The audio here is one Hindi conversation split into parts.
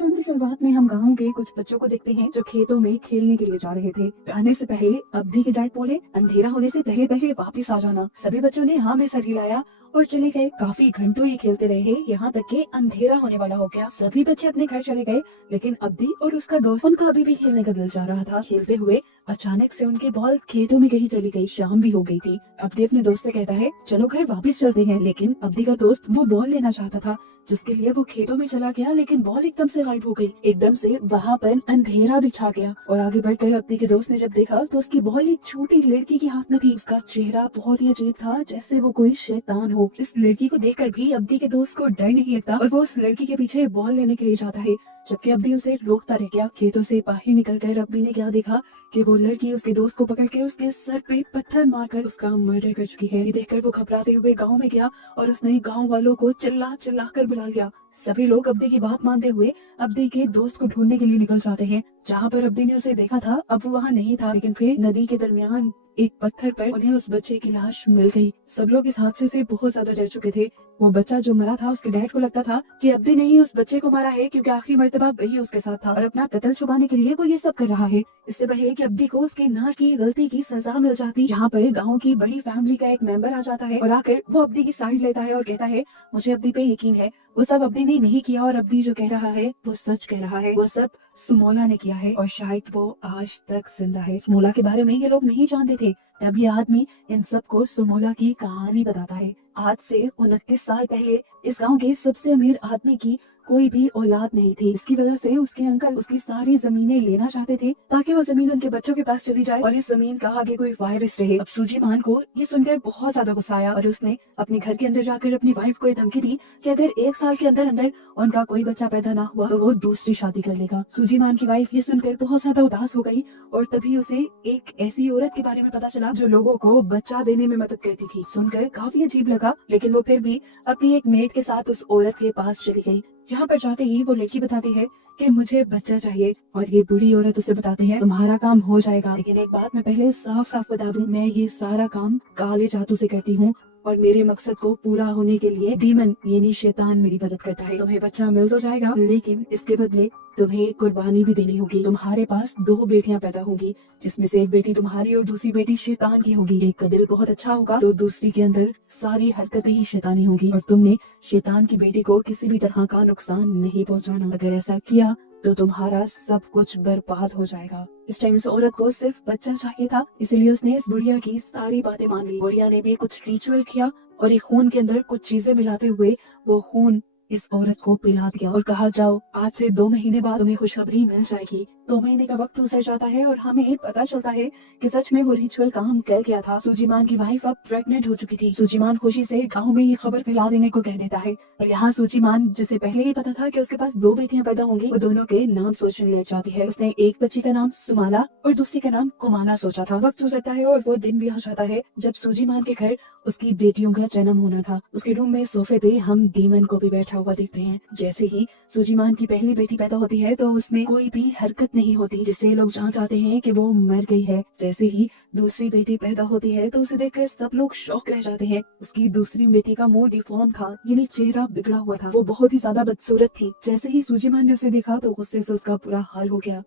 फिल्म की शुरुआत में हम गाँव के कुछ बच्चों को देखते हैं जो खेतों में खेलने के लिए जा रहे थे। आने से पहले अब्दी के डैड बोले अंधेरा होने से पहले पहले वापस आ जाना। सभी बच्चों ने हाँ में सर हिलाया और चले गए। काफी घंटों ये खेलते रहे, यहाँ तक कि अंधेरा होने वाला हो गया। सभी बच्चे अपने घर चले गए, लेकिन अब्दी और उसका दोस्त, उनका अभी भी खेलने का दिल चाह रहा था। खेलते हुए अचानक से उनकी बॉल खेतों में कहीं चली गई। शाम भी हो गई थी। अब्दी अपने दोस्त से कहता है चलो घर वापस चलते हैं, लेकिन अब्दी का दोस्त वो बॉल लेना चाहता था, जिसके लिए वो खेतों में चला गया, लेकिन बॉल एकदम से गायब हो गई। एकदम से वहाँ पर अंधेरा भी छा गया और आगे बढ़ गए। अब्दी के दोस्त ने जब देखा तो उसकी बॉल एक छोटी लड़की के हाथ में थी। उसका चेहरा बहुत ही अजीब था, जैसे वो कोई शैतान हो। इस लड़की को देखकर भी अब्दी के दोस्त को डर नहीं लगता और वो उस लड़की के पीछे बॉल लेने के लिए जाता है, जबकि अब्दी उसे रोकता रह गया। खेतों से बाहर निकलकर अब्दी ने क्या देखा कि वो लड़की उसके दोस्त को पकड़ के उसके सर पे पत्थर मारकर उसका मर्डर कर चुकी है। ये देखकर वो घबराते हुए गांव में गया और उसने गांव वालों को चिल्ला चिल्ला कर बुला लिया। सभी लोग अब्दी की बात मानते हुए अब्दी के दोस्त को ढूंढने के लिए निकल जाते हैं। जहाँ पर अब्दी ने उसे देखा था अब वो वहाँ नहीं था, लेकिन फिर नदी के दरमियान एक पत्थर पर उन्हें उस बच्चे की लाश मिल गई। सब लोग इस हादसे से बहुत ज्यादा डर चुके थे। वो बच्चा जो मरा था उसके डैड को लगता था कि अब्दी ने ही उस बच्चे को मारा है, क्योंकि आखिरी मर्तबा वही उसके साथ था और अपना कत्ल छुपाने के लिए वो ये सब कर रहा है। इससे पहले कि अब्दी को उसके ना की गलती की सजा मिल जाती, यहाँ पर गाँव की बड़ी फैमिली का एक मेंबर आ जाता है और आकर वो अब्दी की साइड लेता है और कहता है मुझे अब्दी पे यकीन है, वो सब अब्दी ने नहीं किया और अब्दी जो कह रहा है वो सच कह रहा है। वो सब सुमोला ने किया है और शायद वो आज तक जिंदा है। सुमोला के बारे में ये लोग नहीं जानते थे। तब ये आदमी इन सबको सुमोला की कहानी बताता है। आज से 29 साल पहले इस गांव के सबसे अमीर आदमी की कोई भी औलाद नहीं थी। इसकी वजह से उसके अंकल उसकी सारी जमीनें लेना चाहते थे ताकि वो जमीन उनके बच्चों के पास चली जाए और इस जमीन का आगे कोई वारिस रहे। अब सूजी मान को ये सुनकर बहुत ज्यादा गुस्सा आया और उसने अपने घर के अंदर जाकर अपनी वाइफ को धमकी दी कि अगर 1 साल के अंदर अंदर उनका कोई बच्चा पैदा ना हुआ तो वो दूसरी शादी कर लेगा। सूजी मान की वाइफ ये सुनकर बहुत ज्यादा उदास हो गई और तभी उसे एक ऐसी औरत के बारे में पता चला जो लोगों को बच्चा देने में मदद करती थी। सुनकर काफी अजीब लगा, लेकिन वो फिर भी अपनी एक मेड के साथ उस औरत के पास चली गई। यहाँ पर जाते ही वो लड़की बताती है कि मुझे बच्चा चाहिए और ये बूढ़ी औरत उसे बताती है तुम्हारा काम हो जाएगा, लेकिन एक बात मैं पहले साफ साफ बता दूं, मैं ये सारा काम काले जादू से करती हूँ और मेरे मकसद को पूरा होने के लिए डीमन यानी शैतान मेरी मदद करता है। तुम्हें बच्चा मिल तो जाएगा, लेकिन इसके बदले तुम्हें एक कुर्बानी भी देनी होगी। तुम्हारे पास 2 बेटियां पैदा होंगी, जिसमें से एक बेटी तुम्हारी और दूसरी बेटी शैतान की होगी। एक का दिल बहुत अच्छा होगा तो दूसरी के अंदर सारी हरकतें ही शैतानी होंगी और तुमने शैतान की बेटी को किसी भी तरह का नुकसान नहीं पहुंचाना। अगर ऐसा किया तो तुम्हारा सब कुछ बर्बाद हो जाएगा। इस टाइम इस औरत को सिर्फ बच्चा चाहिए था, इसलिए उसने इस बुढ़िया की सारी बातें मान ली। बुढ़िया ने भी कुछ रिचुअल किया और एक खून के अंदर कुछ चीजें मिलाते हुए वो खून इस औरत को पिला दिया और कहा जाओ आज से 2 महीने बाद तुम्हें खुशखबरी मिल जाएगी। 2 महीने का वक्त गुजर जाता है और हमें पता चलता है कि सच में वो रिचुअल काम कर गया था। सूजीमान की वाइफ अब प्रेग्नेंट हो चुकी थी। सूजीमान खुशी से गांव में ये खबर फैला देने को कह देता है और यहाँ सूजीमान जिसे पहले ही पता था कि उसके पास 2 बेटियां पैदा होंगी, वो दोनों के नाम सोचने लग जाती है। उसने एक बच्ची का नाम सुमाला और दूसरी का नाम कुमाला सोचा था। वक्त गुजरता है और वो दिन भी आ जाता है जब सूजीमान के घर उसकी बेटियों का जन्म होना था। उसके रूम में सोफे पे हम डीमन को भी बैठा हुआ देखते हैं। जैसे ही सूजीमान की पहली बेटी पैदा होती है तो उसमें कोई भी हरकत नहीं होती, जिससे लोग जान जाते हैं कि वो मर गई है। जैसे ही दूसरी बेटी पैदा होती है तो उसे देखकर सब लोग शॉक रह जाते हैं। उसकी दूसरी बेटी का मुंह डिफॉर्म था, यानी चेहरा बिगड़ा हुआ था। वो बहुत ही ज्यादा बदसूरत थी। जैसे ही सूजीमान ने उसे देखा तो गुस्से से उसका बुरा हाल हो गया।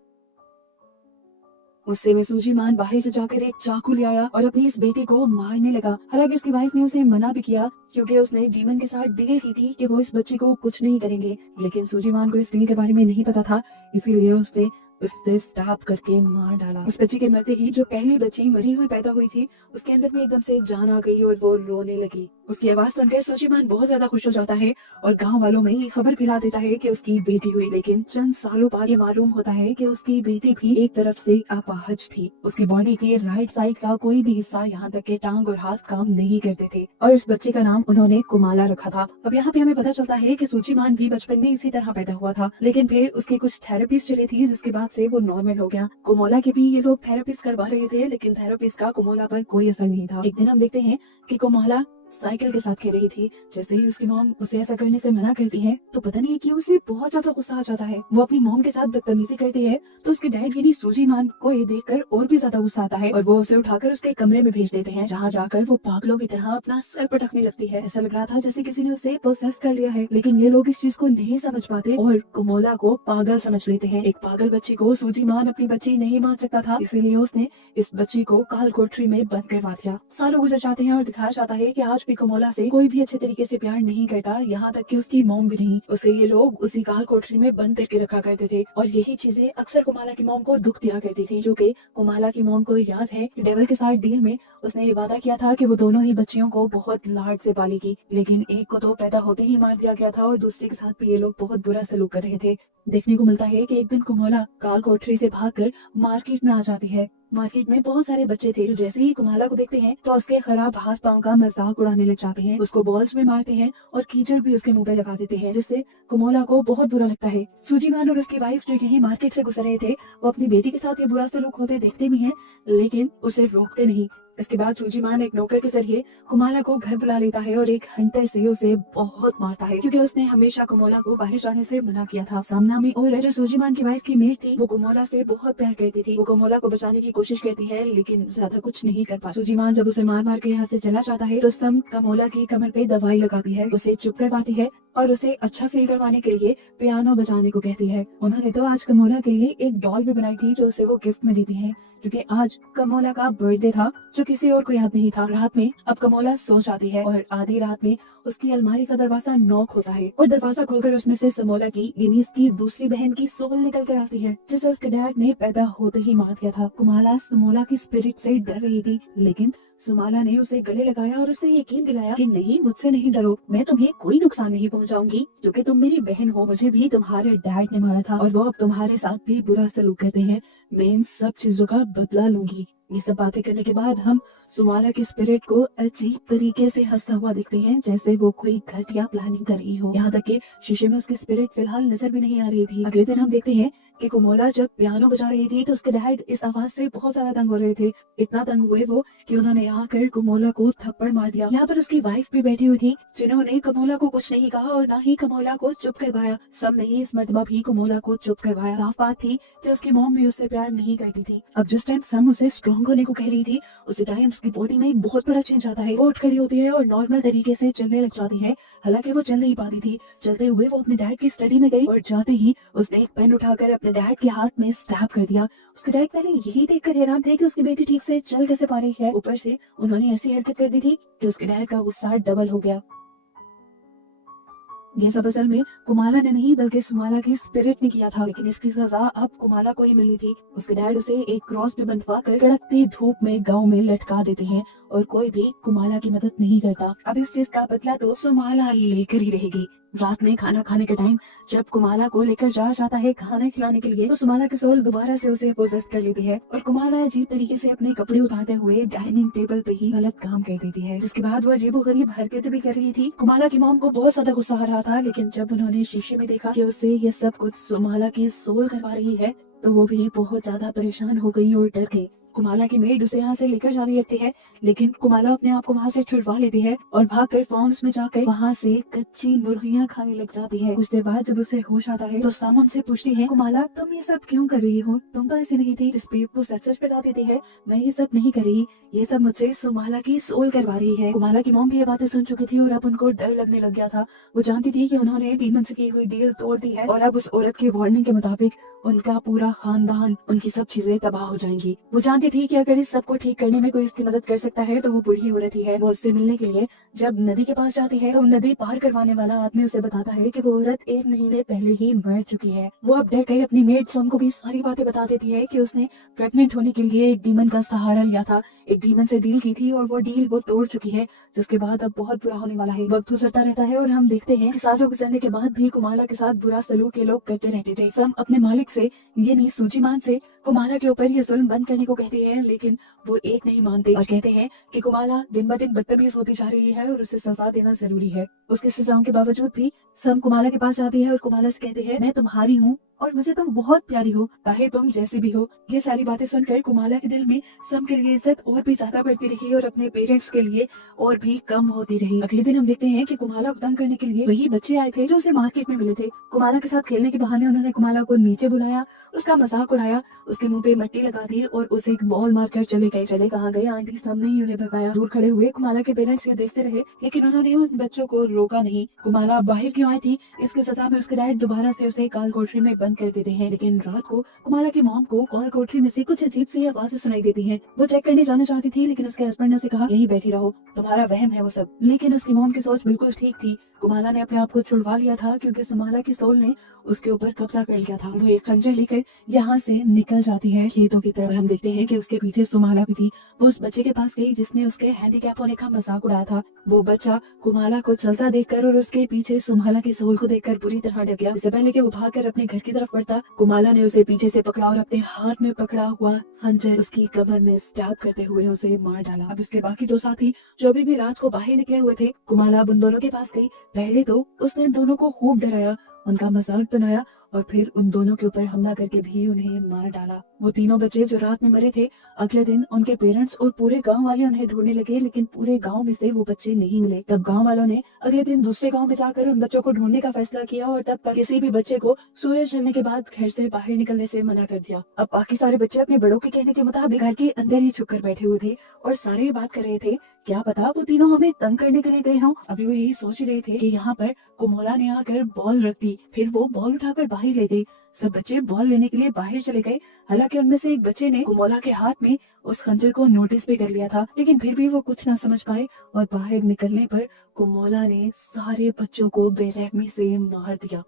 गुस्से में सूजीमान बाहर से जाकर एक चाकू ले आया और अपनी इस बेटी को मारने लगा। हालांकि उसकी वाइफ ने उसे मना भी किया, क्योंकि उसने डीमन के साथ डील की थी कि वो इस बच्चे को कुछ नहीं करेंगे, लेकिन सूजीमान को इस डील के बारे में नहीं पता था, इसीलिए उसने उससे स्टॉप करके मार डाला। उस बच्ची के मरते ही जो पहली बच्ची मरी हुई पैदा हुई थी, उसके अंदर में एकदम से जान आ गई और वो रोने लगी। उसकी आवाज सुनकर सूजीमान बहुत ज्यादा खुश हो जाता है और गांव वालों में ये खबर फैला देता है कि उसकी बेटी हुई। लेकिन चंद सालों बाद ये मालूम होता है कि उसकी बेटी भी एक तरफ से अपाहज थी। उसकी बॉडी के राइट साइड का कोई भी हिस्सा, यहाँ तक के टांग और हाथ काम नहीं करते थे और इस बच्चे का नाम उन्होंने कुमाला रखा था। अब यहाँ पे हमें पता चलता है कि सूजीमान भी बचपन में इसी तरह पैदा हुआ था, लेकिन फिर उसकी कुछ थेरेपीज चली थी, जिसके बाद से वो नॉर्मल हो गया। कुमोला के भी ये लोग थेरेपीज करवा रहे थे, लेकिन थेरेपीज का कुमोला पर कोई असर नहीं था। एक दिन हम देखते हैं कि कुमोला साइकिल के साथ खेल रही थी। जैसे ही उसकी मॉम उसे ऐसा करने से मना करती है तो पता नहीं क्यों उसे बहुत ज्यादा गुस्सा आ जाता है। वो अपनी मॉम के साथ बदतमीजी करती है तो उसके डैड यानी सूजी मान को ये देखकर और भी ज्यादा गुस्सा आता है और वो उसे उठाकर उसके कमरे में भेज देते हैं, जहाँ जाकर वो पागलों की तरह अपना सर पटकने लगती है। ऐसा लग रहा था जैसे किसी ने उसे पोसेस कर लिया है, लेकिन ये लोग इस चीज को नहीं समझ पाते और कोमोला को पागल समझ लेते हैं। एक पागल बच्ची को सूजी मान अपनी बच्ची नहीं मान सकता था, इसीलिए उसने इस बच्ची को काल कोठरी में बंद करवा दिया। सालों गुजर जाते हैं और दिखाया जाता है कि आज भी कोमोला से कोई भी अच्छे तरीके से प्यार नहीं करता, यहाँ तक कि उसकी मॉम भी नहीं। उसे ये लोग उसी काल कोठरी में बंद करके रखा करते थे और यही चीजें अक्सर कोमला की मॉम को दुख दिया करती थी, क्योंकि कोमला की मॉम को याद है कि डेविल के साथ डील में उसने ये वादा किया था कि वो दोनों ही बच्चियों को बहुत लाड से पालेगी, लेकिन एक को तो पैदा होते ही मार दिया गया था और दूसरे के साथ भी ये लोग बहुत बुरा सलूक कर रहे थे। देखने को मिलता है कि एक दिन कोमोला काल कोठरी से भागकर मार्केट में आ जाती है। मार्केट में बहुत सारे बच्चे थे जो जैसे ही कोमोला को देखते हैं तो उसके खराब हाथ पांव का मजाक उड़ाने लग जाते हैं, उसको बॉल्स में मारते हैं और कीचड़ भी उसके मुंह पे लगा देते हैं, जिससे कोमोला को बहुत बुरा लगता है। सूजी मान और उसकी वाइफ जो यही मार्केट से गुजर रहे थे वो अपनी बेटी के साथ ये बुरा सलूक होते देखते भी हैं, लेकिन उसे रोकते नहीं। इसके बाद सूजी मान एक नौकर के जरिए कोमोला को घर बुला लेता है और एक हंटर से उसे बहुत मारता है, क्योंकि उसने हमेशा कोमोला को बाहर जाने से मना किया था। सामना में और जो सूजी मान की वाइफ की मेड थी वो कोमोला से बहुत प्यार करती थी। वो कोमोला को बचाने की कोशिश करती है लेकिन ज्यादा कुछ नहीं कर पाती। सूजी मान जब उसे मार मार के यहाँ से चला जाता है तो सम कोमोला की कमर पे दवाई लगाती है, उसे चुप करवाती है और उसे अच्छा फील करवाने के लिए पियानो बजाने को कहती है। उन्होंने तो आज कोमोला के लिए एक डॉल भी बनाई थी जो उसे वो गिफ्ट में देती है, क्योंकि आज कोमोला का बर्थडे था जो किसी और को याद नहीं था। रात में अब कोमोला सो जाती है और आधी रात में उसकी अलमारी का दरवाजा नॉक होता है और दरवाजा खोलकर उसमें से समोला की यानी इसकी दूसरी बहन की सोल निकल कर आती है, जिसे उसके डैड ने पैदा होते ही मार दिया था। कोमोला समोला की स्पिरिट से डर रही थी, लेकिन सुमाला ने उसे गले लगाया और उसे यकीन दिलाया कि नहीं, मुझसे नहीं डरो, मैं तुम्हें कोई नुकसान नहीं पहुंचाऊंगी, क्योंकि तुम मेरी बहन हो। मुझे भी तुम्हारे डैड ने मारा था और वो अब तुम्हारे साथ भी बुरा सलूक करते हैं। मैं इन सब चीजों का बदला लूंगी। ये सब बातें करने के बाद हम सुमाला की स्पिरिट को अजीब तरीके से हंसता हुआ दिखते हैं, जैसे वो कोई घटिया प्लानिंग कर रही हो। यहाँ तक कि शीशे में उसकी स्पिरिट फिलहाल नजर भी नहीं आ रही थी। अगले दिन हम देखते हैं कि कोमोला जब पियानो बजा रही थी तो उसके डैड इस आवाज से बहुत ज्यादा तंग हो रहे थे। इतना तंग हुए वो कि उन्होंने आकर कोमोला को थप्पड़ मार दिया। यहाँ पर उसकी वाइफ भी बैठी हुई थी, जिन्होंने कोमोला को कुछ नहीं कहा और ना ही कोमोला को चुप करवाया। सब ने इस मर्तबा भी कोमोला को चुप करवाया। साफ बात थी कि उसकी मॉम भी उससे प्यार नहीं करती थी। अब जिस टाइम सम उसे स्ट्रॉन्ग होने को कह रही थी उसी टाइम उसकी बॉडी में बहुत बड़ा चेंज आता है। वो उठ खड़ी होती है और नॉर्मल तरीके से चलने लग जाती है। हालांकि वो चल नहीं पाती थी। चलते हुए वो अपने डैड की स्टडी में गई और जाते ही उसने एक पेन उठाकर अपने डैड के हाथ में स्टैब कर दिया। उसके डैड पहले यही देखकर हैरान थे कि उसकी बेटी ठीक से चल कैसे पा रही है। ऊपर से उन्होंने ऐसी हरकत कर दी थी कि उसके डैड का गुस्सा डबल हो गया। ये सब असल में कुमाला ने नहीं बल्कि सुमाला की स्पिरिट ने किया था, लेकिन इसकी सजा अब कुमाला को ही मिलनी थी। उसके डैड उसे एक क्रॉस पे बंधवा कर कड़कती धूप में गांव में लटका देते हैं और कोई भी कुमाला की मदद नहीं करता। अब इस चीज का बदला तो सुमाला लेकर ही रहेगी। रात में खाना खाने के टाइम जब कुमाला को लेकर जाया जाता है खाना खिलाने के लिए तो सुमाला की सोल दोबारा से उसे पोजेस कर लेती है और कुमाला अजीब तरीके से अपने कपड़े उतारते हुए डाइनिंग टेबल पे ही गलत काम कर देती है, जिसके बाद वो अजीबोगरीब हरकतें भी कर रही थी। कुमाला की मॉम को बहुत ज्यादा गुस्सा आ रहा था, लेकिन जब उन्होंने शीशे में देखा कि उसे ये सब कुछ सुमाला की सोल करवा रही है तो वो भी बहुत ज्यादा परेशान हो गई और डर गई। कुमाला की मेड उसे यहाँ से लेकर जाने लगती है, लेकिन कुमाला अपने आप को वहाँ से छुड़वा लेती है और भागकर फार्म्स में जाकर वहाँ से कच्ची मुर्गियाँ खाने लग जाती है। कुछ देर बाद जब उसे होश आता है तो साम उनसे पूछती है, कुमाला तुम ये सब क्यों कर रही हो? तुम तो ऐसी नहीं थी। जिसपे वो सच सच बता देती है, मैं ये सब नहीं कर रही, ये सब मुझसे सुमाला की सोल करवा रही है। कुमाला की मॉम भी ये बातें सुन चुकी थी और अब उनको डर लगने लग गया था। वो जानती थी कि उन्होंने डीमन से की हुई डील तोड़ दी है और अब उस औरत की वार्निंग के मुताबिक उनका पूरा खानदान, उनकी सब चीजें तबाह हो जाएंगी। वो जानती थी कि अगर इस सब को ठीक करने में कोई इसकी मदद कर सकता है तो वो बूढ़ी औरत ही है। वो उससे मिलने के लिए जब नदी के पास जाती है तो नदी पार करवाने वाला आदमी उसे बताता है कि वो औरत 1 महीने पहले ही मर चुकी है। वो अब डर कर अपनी मेड सम को भी सारी बातें बता देती है कि उसने प्रेग्नेंट होने के लिए एक डीमन का सहारा लिया था, एक डीमन से डील की थी और वो डील वो तोड़ चुकी है, जिसके बाद अब बहुत बुरा होने वाला है। वक्त गुजरता रहता है और हम देखते हैं कि सालों गुजरने के बाद भी कुमाला के साथ बुरा सलूक ये लोग करते रहते थे। सम अपने मालिक से यानी सूजीमान से कुमाला के ऊपर ये जुल्म बंद करने को कहते हैं, लेकिन वो एक नहीं मानते और कहते हैं कि कुमाला दिन ब दिन बदतमीज होती जा रही है और उसे सजा देना जरूरी है। उसकी सजाओं के बावजूद भी सम कुमाला के पास जाती है और कुमाला से कहते हैं, मैं तुम्हारी हूँ और मुझे तुम बहुत प्यारी हो, चाहे तुम जैसे भी हो। ये सारी बातें सुनकर कुमाला के दिल में सम के लिए इज्जत और भी ज्यादा बढ़ती रही और अपने पेरेंट्स के लिए और भी कम होती रही। अगले दिन हम देखते हैं कि कुमाला को तंग करने के लिए वही बच्चे आए थे जो उसे मार्केट में मिले थे। कुमाला के साथ खेलने के बहाने उन्होंने कुमाला को नीचे बुलाया, उसका मजाक उड़ाया, उसके मुंह पे मट्टी लगा दी और उसे एक बॉल मारकर चले गए। चले कहाँ गए आंटी सामने ही उन्हें भगाया। दूर खड़े हुए कुमाला के पेरेंट्स ये देखते रहे, लेकिन उन्होंने उन बच्चों को रोका नहीं। कुमाला बाहर क्यों आई थी, इसके सजा में उसके डैड दोबारा से उसे काल कोठरी में बंद कर देते हैं। लेकिन रात को कुमाला की मॉम को काल कोठरी में से कुछ अजीब सी आवाजें सुनाई देती हैं। वो चेक करने जाना चाहती थी, लेकिन उसके हस्बैंड ने उसे कहा यहीं बैठी रहो, तुम्हारा वहम है वो सब। लेकिन उसकी मॉम की सोच बिल्कुल ठीक थी। कुमाला ने अपने आप को छुड़वा लिया था क्योंकि सुमाला की सोल ने उसके ऊपर कब्जा कर लिया था। वो एक खंजर लेकर यहाँ से निकल जाती है खेतों की तरफ। हम देखते हैं कि उसके पीछे सुमाला भी थी। वो उस बच्चे के पास गई जिसने उसके हैंडीकैप होने का मजाक उड़ाया था। वो बच्चा कुमाला को चलता देखकर और उसके पीछे सुमाला की सोल को देखकर बुरी तरह डर गया। इससे पहले कि वो भागकर अपने घर की तरफ बढ़ता, कुमाला ने उसे पीछे से पकड़ा और अपने हाथ में पकड़ा हुआ खंजर उसकी कमर में स्टैब करते हुए उसे मार डाला। अब उसके बाकी दो साथी जो अभी भी रात को बाहर निकले हुए थे, कुमाला अब उन दोनों के पास गई। पहले तो उसने इन दोनों को खूब डराया, उनका मजाक बनाया और फिर उन दोनों के ऊपर हमला करके भी उन्हें मार डाला। वो तीनों बच्चे जो रात में मरे थे, अगले दिन उनके पेरेंट्स और पूरे गांव वाले उन्हें ढूंढने लगे, लेकिन पूरे गांव में से वो बच्चे नहीं मिले। तब गांव वालों ने अगले दिन दूसरे गांव में जाकर उन बच्चों को ढूंढने का फैसला किया और तब तक किसी भी बच्चे को सूरज ढलने के बाद घर से बाहर निकलने से मना कर दिया। अब बाकी सारे बच्चे अपने बड़ों के कहने के मुताबिक घर के अंदर ही छुप कर बैठे हुए थे और सारे ये बात कर रहे थे, क्या पता वो तीनों हमें तंग करने के लिए गए हों। अभी वो यही सोच रहे थे कि यहाँ पर कुमोला ने आकर बॉल रख दी, फिर वो बॉल उठाकर बाहर ले गई। सब बच्चे बॉल लेने के लिए बाहर चले गए। हालांकि उनमें से एक बच्चे ने कुमोला के हाथ में उस खंजर को नोटिस भी कर लिया था, लेकिन फिर भी वो कुछ ना समझ पाए और बाहर निकलने पर कुमोला ने सारे बच्चों को बेरहमी से मार दिया।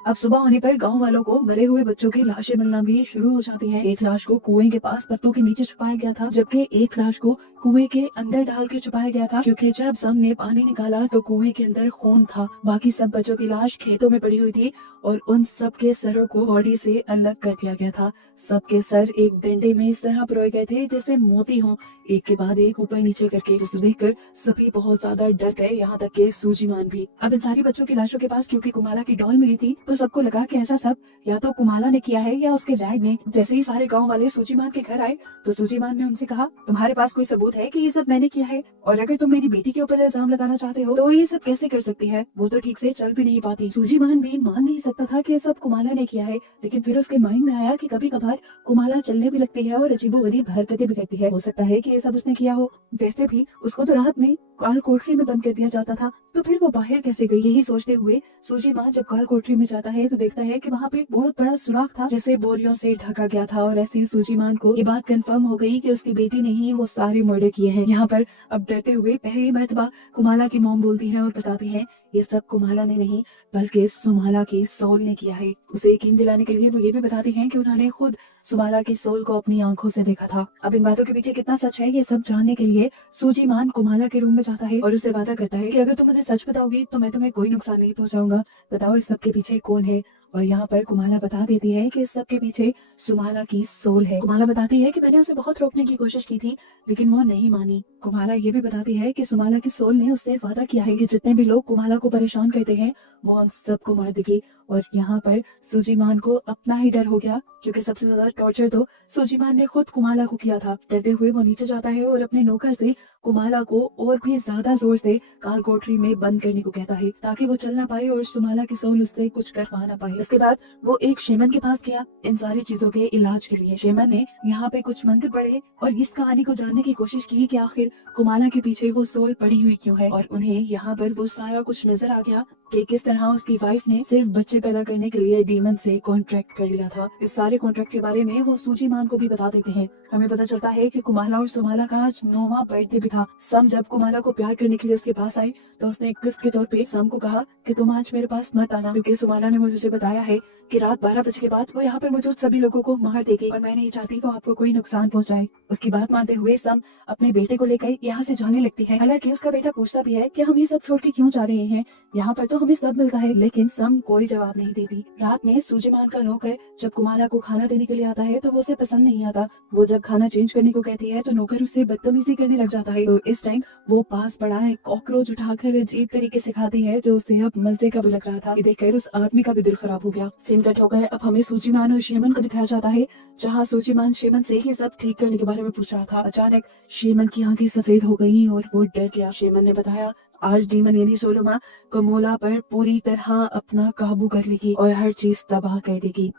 अब सुबह होने पर गांव वालों को मरे हुए बच्चों की लाशें मिलना भी शुरू हो जाती हैं। एक लाश को कुएं के पास पत्तों के नीचे छुपाया गया था, जबकि एक लाश को कुएं के अंदर डाल के छुपाया गया था, क्योंकि जब सम ने पानी निकाला तो कुएं के अंदर खून था। बाकी सब बच्चों की लाश खेतों में पड़ी हुई थी और उन सब के सरों को बॉडी से अलग कर दिया गया था। सबके सर एक डंडे में इस तरह पिरोए गए थे जैसे मोती हों, एक के बाद एक ऊपर नीचे करके, जिसे देखकर सभी बहुत ज्यादा डर गए, यहाँ तक के सूजीमान भी। अब इन सारी बच्चों की लाशों के पास क्योंकि कुमाला की डॉल मिली थी, तो सबको लगा कि ऐसा सब या तो कुमाला ने किया है या उसके डैड ने। जैसे ही सारे गांव वाले सूजीमान के घर आए तो सूजीमान ने उनसे कहा, तुम्हारे पास कोई सबूत है कि ये सब मैंने किया है? और अगर तुम मेरी बेटी के ऊपर इल्जाम लगाना चाहते हो तो ये सब कैसे कर सकती है? वो तो ठीक से चल भी नहीं पाती। सूजीमान भी मान नहीं सकता था कि ये सब कुमाला ने किया है, लेकिन फिर उसके माइंड में आया कि कभी कभार कुमाला चलने भी लगती है और अजीबोगरीब हरकतें भी करती है, हो सकता है कि ये सब उसने किया हो। वैसे भी उसको तो रात में काल कोठरी में बंद कर दिया जाता था, तो फिर वो बाहर कैसे गई? यही सोचते हुए सूजीमान जब काल कोठरी में जाता है तो देखता है कि वहाँ पे एक बहुत बड़ा सुराख था जिसे बोरियों से ढका गया था। और ऐसे ही सूजीमान को ये बात कंफर्म हो गई कि उसकी बेटी ने ही वो सारे मर्डर किए हैं। यहाँ पर अब डरते हुए पहली मर्तबा कुमाला की मॉम बोलती है और बताती है, ये सब कुमाला ने नहीं बल्कि सुमाला की सोल ने किया है। उसे यकीन दिलाने के लिए वो ये भी बताती हैं कि उन्होंने खुद सुमाला की सोल को अपनी आंखों से देखा था। अब इन बातों के पीछे कितना सच है ये सब जानने के लिए सूजीमान कुमाला के रूम में जाता है और उससे वादा करता है कि अगर तुम मुझे सच बताओगी तो मैं तुम्हें कोई नुकसान नहीं पहुंचाऊंगा। बताओ इस सब के पीछे कौन है? और यहाँ पर कुमाला बता देती है कि इस सब के पीछे सुमाला की सोल है। कुमाला बताती है कि मैंने उसे बहुत रोकने की कोशिश की थी, लेकिन वो नहीं मानी। कुमाला ये भी बताती है कि सुमाला की सोल ने उससे वादा किया है कि जितने भी लोग कुमाला को परेशान करते हैं वो उन सबको मार देगी। और यहाँ पर सूजीमान को अपना ही डर हो गया, क्योंकि सबसे ज्यादा टॉर्चर तो सूजीमान ने खुद कुमाला को किया था। डरते हुए वो नीचे जाता है और अपने नौकर से कुमाला को और भी ज्यादा जोर से काल कोठरी में बंद करने को कहता है, ताकि वो चल ना पाए और सुमाला की सोल उससे कुछ करवा ना पाए। इसके बाद वो एक शेमन के पास गया इन सारी चीजों के इलाज के लिए। शेमन ने यहाँ पे कुछ मंत्र पढ़े और इस कहानी को जानने की कोशिश की कि आखिर कुमाला के पीछे वो सोल पड़ी हुई क्यों है। और उन्हें यहाँ पर वो सारा कुछ नजर आ गया कि किस तरह उसकी वाइफ ने सिर्फ बच्चे पैदा करने के लिए डीमन से कॉन्ट्रैक्ट कर लिया था। इस सारे कॉन्ट्रैक्ट के बारे में वो सूजीमान को भी बता देते हैं। हमें पता चलता है कि कुमाला और सुमाला का आज 9वां बर्थडे भी था। सम जब कुमाला को प्यार करने के लिए उसके पास आई तो उसने एक गिफ्ट के तौर पे सम को कहा कि तुम आज मेरे पास मत आना, क्योंकि सुमाला ने मुझे बताया है कि रात 12 बजे के बाद वो यहाँ पर मौजूद सभी लोगों को मार देगी और मैं नहीं चाहती वो आपको कोई नुकसान पहुँचाए। उसकी बात मानते हुए सम अपने बेटे को लेकर यहाँ से जाने लगती है। हालांकि उसका बेटा पूछता भी है कि हम ये सब छोड़ के क्यों जा रहे हैं, यहाँ पर तो तो हमें सब मिलता है, लेकिन सम कोई जवाब नहीं देती। रात में सूजीमान का नौकर जब कुमाला को खाना देने के लिए आता है तो वो उसे पसंद नहीं आता। वो जब खाना चेंज करने को कहती है तो नौकर उससे बदतमीजी करने लग जाता है। तो इस टाइम वो पास पड़ा है कॉकरोच उठाकर अजीब तरीके से खाती है, जो उसे अब मजे का भी लग रहा था। ये देखकर उस आदमी का भी दिल खराब हो गया। सीन कट होकर अब हमें सूजीमान और शेमन को दिखाया जाता है, जहाँ सूजीमान शेमन से ही सब ठीक करने के बारे में पूछ रहा था। अचानक शेमन की आंखें सफेद हो गई और वो डर गया। शेमन ने बताया, आज डीमन यानी सोलोमा कमोला पर पूरी तरह अपना काबू कर लेगी और हर चीज तबाह कर देगी।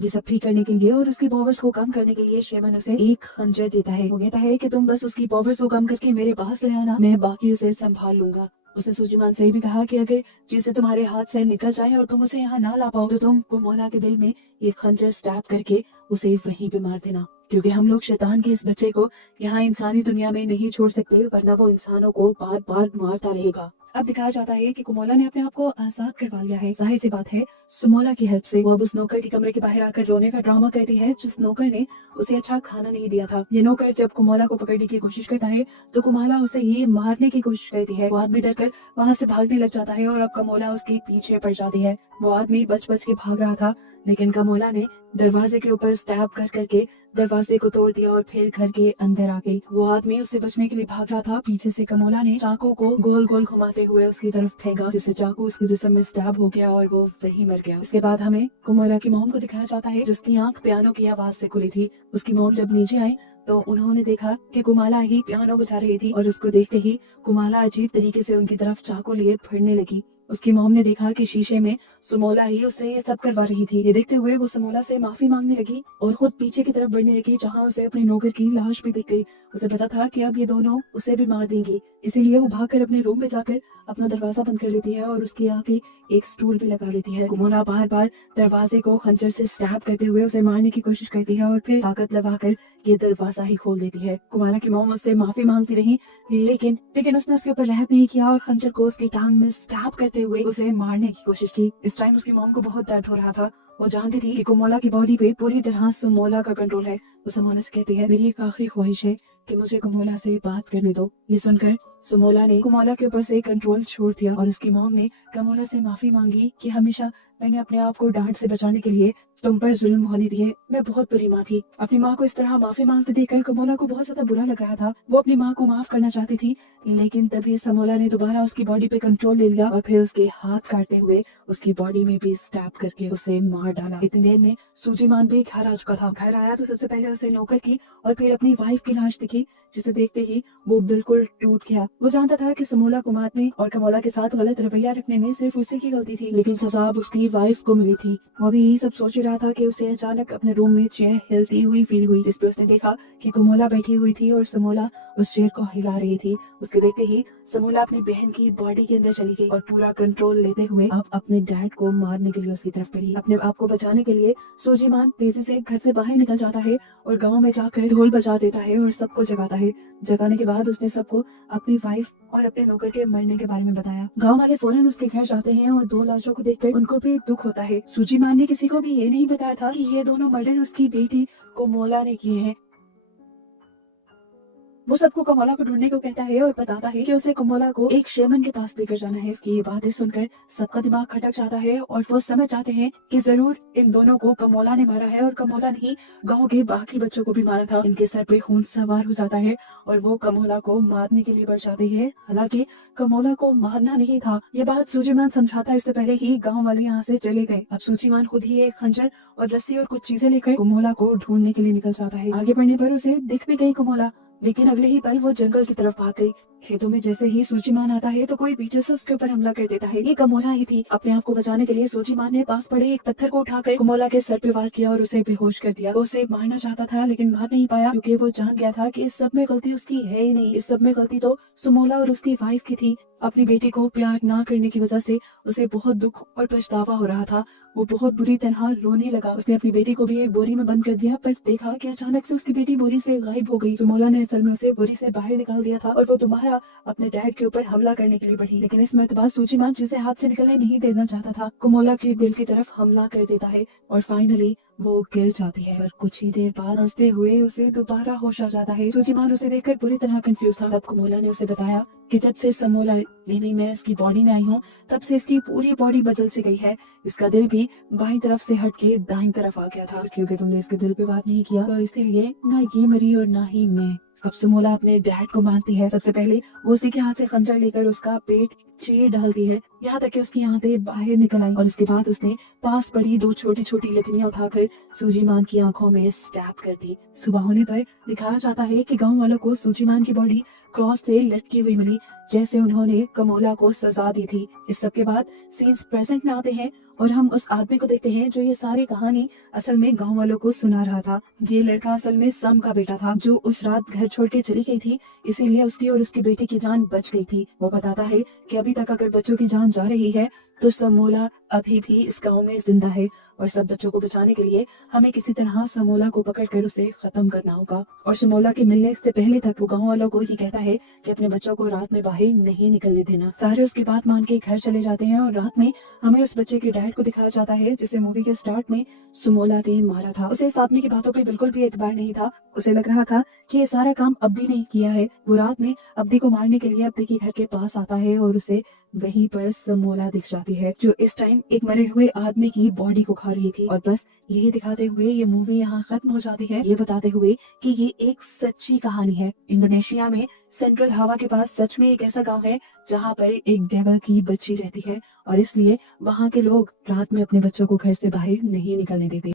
ये सब ठीक करने के लिए और उसकी पावर्स को कम करने के लिए शेमन उसे एक खंजर देता है। वो कहता है कि तुम बस उसकी पावर्स को कम करके मेरे पास ले आना, मैं बाकी उसे संभाल लूंगा। उसने सूजीमान से भी कहा कि अगर चीजें तुम्हारे हाथ से निकल जाएं और तुम उसे यहाँ ना ला पाओ तो तुम कुमोला के दिल में एक खंजर स्टैब करके उसे वहीं पे मार देना, क्योंकि हम लोग शैतान के इस बच्चे को यहाँ इंसानी दुनिया में नहीं छोड़ सकते, वरना वो इंसानों को बार बार मारता रहेगा। अब दिखाया जाता है कि कुमोला ने अपने आप को आजाद करवा लिया है। जाहिर सी बात है, सुमोला की हेल्प से। वो अब उस नौकर के कमरे के बाहर आकर रोने का ड्रामा करती है, जिस नौकर ने उसे अच्छा खाना नहीं दिया था। ये नौकर जब कुमोला को पकड़ने की कोशिश करता है तो कुमोला उसे ये मारने की कोशिश करती है। वो आदमी डरकर वहाँ से भागने लग जाता है और अब कमोला उसके पीछे पड़ जाती है। वो आदमी बच बच के भाग रहा था, लेकिन कमोला ने दरवाजे के ऊपर स्टैब कर करके दरवाजे को तोड़ दिया और फिर घर के अंदर आ गई। वो आदमी उससे बचने के लिए भाग रहा था। पीछे से कमोला ने चाकू को गोल गोल घुमाते हुए उसकी तरफ फेंका, जिससे चाकू उसके जिस्म में स्टैब हो गया और वो वहीं मर गया। इसके बाद हमें कुमोला की मॉम को दिखाया जाता है, जिसकी आंख पियानो की आवाज से खुली थी। उसकी मॉम जब नीचे आई तो उन्होंने देखा कि कुमाला ही पियानो बजा रही थी और उसको देखते ही कुमाला अजीब तरीके से उनकी तरफ चाकू लिए फिरने लगी। उसकी मॉम ने देखा कि शीशे में सुमोला ही उससे ये सब करवा रही थी। ये देखते हुए वो सुमोला से माफी मांगने लगी और खुद पीछे की तरफ बढ़ने लगी, जहाँ उसे अपने नौकर की लाश भी दिख गई। उसे पता था कि अब ये दोनों उसे भी मार देंगी, इसीलिए वो भागकर अपने रूम में जाकर अपना दरवाजा बंद कर लेती है और उसके आगे एक स्टूल भी लगा लेती है। कुमोला बार बार दरवाजे को खंजर से स्टैब करते हुए उसे मारने की कोशिश करती है और फिर ताकत लगाकर ये दरवाजा ही खोल देती है। कुमाला की मॉम उससे माफी मांगती रही, लेकिन उसने उसके ऊपर रहम नहीं किया और खंजर को उसकी टांग में स्टैब करते हुए उसे मारने की कोशिश की। इस टाइम उसकी मॉम को बहुत दर्द हो रहा था। वो जानती थी कि कुमोला की बॉडी पे पूरी तरह सुमोला का कंट्रोल है। वो सुमोला से कहती है, मेरी एक आखिरी ख्वाहिश है कि मुझे कुमोला से बात करने दो। ये सुनकर सुमोला ने कुमोला के ऊपर से कंट्रोल छोड़ दिया और उसकी मॉम ने कुमोला से माफी मांगी कि हमेशा मैंने अपने आप को डांट से बचाने के लिए तुम पर जुल्म होने दिए। मैं बहुत बुरी माँ थी। अपनी माँ को इस तरह माफी मांगते देखकर कुमोला को बहुत ज्यादा बुरा लग रहा था। वो अपनी माँ को माफ करना चाहती थी, लेकिन तभी समोला ने दोबारा उसकी बॉडी पे कंट्रोल ले लिया और फिर उसके हाथ काटते हुए उसकी बॉडी में भी स्टैब करके उसे मार डाला। इतनी देर में सूजीमान भी घर आ चुका था। घर आया तो सबसे पहले उसे नौकर की और फिर अपनी वाइफ की लाश दिखी, जिसे देखते ही वो बिल्कुल टूट गया। वो जानता था कि समोला को मारने और कमोला के साथ गलत रवैया रखने में सिर्फ उसी की गलती थी, लेकिन सजा अब उसकी वाइफ को मिली थी। वो भी यही सब सोच रहा था कि उसे अचानक अपने रूम में चेयर हिलती हुई फील हुई, जिसपे उसने देखा कि कमोला बैठी हुई थी और समोला उस चेयर को हिला रही थी। उसके देखते ही समोला अपनी बहन की बॉडी के अंदर चली गई और पूरा कंट्रोल लेते हुए अब अपने डैड को मारने के लिए उसकी तरफ बढ़ी। अपने आप को बचाने के लिए सूजीमान तेजी से घर से बाहर निकल जाता है और गांव में जाकर ढोल बजा देता है और सबको जगाता है। जगाने के बाद उसने सबको अपनी वाइफ और अपने नौकर के मरने के बारे में बताया। गांव वाले फौरन उसके घर जाते हैं और दो लाशों को देखकर उनको भी दुख होता है। सूजीमान ने किसी को भी ये नहीं बताया था कि ये दोनों मर्डर उसकी बेटी कुमोला ने किए हैं। वो सबको कमोला को ढूंढने को कहता है और बताता है कि उसे कमोला को एक शेमन के पास लेकर जाना है। इसकी ये बातें सुनकर सबका दिमाग खटक जाता है और वो समझ जाते हैं कि जरूर इन दोनों को कमोला ने मारा है और कमोला ने ही गांव के बाकी बच्चों को भी मारा था। इनके सर पे खून सवार हो जाता है और वो कमोला को मारने के लिए बढ़ जाते हैं। हालांकि कमोला को मारना नहीं था। ये बात सूजीमान समझाता इससे पहले ही गाँव वाले यहाँ से चले गए। अब सूजीमान खुद ही एक खंजर और रस्सी और कुछ चीजें लेकर कमोला को ढूंढने के लिए निकल जाता है। आगे बढ़ने पर उसे दिख भी गई कमोला, लेकिन अगले ही पल वो जंगल की तरफ भाग गई। खेतों में जैसे ही सूजीमान आता है तो कोई पीछे से उसके ऊपर हमला कर देता है। ये कमोला ही थी। अपने आप को बचाने के लिए सूजीमान ने पास पड़े एक पत्थर को उठाकर कमोला के सर पे वार किया और उसे बेहोश कर दिया। वो उसे मारना चाहता था लेकिन मार नहीं पाया, क्योंकि वो जान गया था कि इस सब में गलती उसकी है ही नहीं। इस सब में गलती तो सुमोला और उसकी वाइफ की थी। अपनी बेटी को प्यार ना करने की वजह से उसे बहुत दुख और पछतावा हो रहा था। वो बहुत बुरी तरह रोने लगा। उसने अपनी बेटी को भी एक बोरी में बंद कर दिया, पर देखा कि अचानक से उसकी बेटी बोरी से गायब हो गई। सुमोला ने असल में उसे बोरी से बाहर निकाल दिया था और वो दोबारा दोबारा अपने डैड के ऊपर हमला करने के लिए बढ़ी, लेकिन इस मर्तबा सूजीमान जिसे हाथ से निकलने नहीं देना चाहता था, कमोला के दिल की तरफ हमला कर देता है और फाइनली वो गिर जाती है। और कुछ ही देर बाद हंसते हुए उसे दोबारा होश आ जाता है। सूजीमान उसे देखकर पूरी तरह कंफ्यूज था। तब कमोला ने उसे बताया कि जब से समोला यानी मैं इसकी बॉडी में आई हूँ, तब से इसकी पूरी बॉडी बदल से गई है। इसका दिल भी बाईं तरफ से हट के दाईं तरफ आ गया था, क्योंकि तुमने इसके दिल पे बात नहीं किया, तो इसीलिए ना ये मरी और ना ही मैं। अब समोला अपने डैड को मारती है। सबसे पहले वो उसी के हाथ से खंजर लेकर उसका पेट चीर डालती है, यहाँ तक कि उसकी आंतें बाहर निकल आई। और उसके बाद उसने पास पड़ी 2 छोटी छोटी लकड़ियां उठाकर सूजीमान की आंखों में स्टैब कर दी। सुबह होने पर दिखाया जाता है कि गांव वालों को सूजीमान की बॉडी क्रॉस से लटकी हुई मिली, जैसे उन्होंने कमोला को सजा दी थी। इस सब के बाद सीन्स प्रेजेंट में आते हैं और हम उस आदमी को देखते हैं जो ये सारी कहानी असल में गांव वालों को सुना रहा था। ये लड़का असल में सम का बेटा था, जो उस रात घर छोड़ के चली गई थी, इसीलिए उसकी और उसके बेटे की जान बच गई थी। वो बताता है कि अभी तक अगर बच्चों की जान जा रही है तो समोला अभी भी इस गांव में जिंदा है, और सब बच्चों को बचाने के लिए हमें किसी तरह समोला को पकड़कर उसे खत्म करना होगा। और समोला के मिलने से पहले तक वो गांव वालों को ही कहता है कि अपने बच्चों को रात में बाहर नहीं निकलने देना। सारे उसकी बात मान के घर चले जाते हैं और रात में हमें उस बच्चे के डैड को दिखाया जाता है जिसे मूवी के स्टार्ट में समोला ने मारा था। उसे इस आदमी की बातों पे बिल्कुल भी एतबार नहीं था। उसे लग रहा था कि ये सारा काम अब्दी ने किया है। वो रात में अब्दी को मारने के लिए अब्दी के घर के पास आता है और उसे वहीं पर समोला दिख जाती है, जो इस टाइम एक मरे हुए आदमी की बॉडी को खा रही थी। और बस यही दिखाते हुए ये मूवी यहाँ खत्म हो जाती है, ये बताते हुए कि ये एक सच्ची कहानी है। इंडोनेशिया में सेंट्रल हवा के पास सच में एक ऐसा गांव है जहाँ पर एक डेविल की बच्ची रहती है, और इसलिए वहाँ के लोग रात में अपने बच्चों को घर से बाहर नहीं निकलने देते।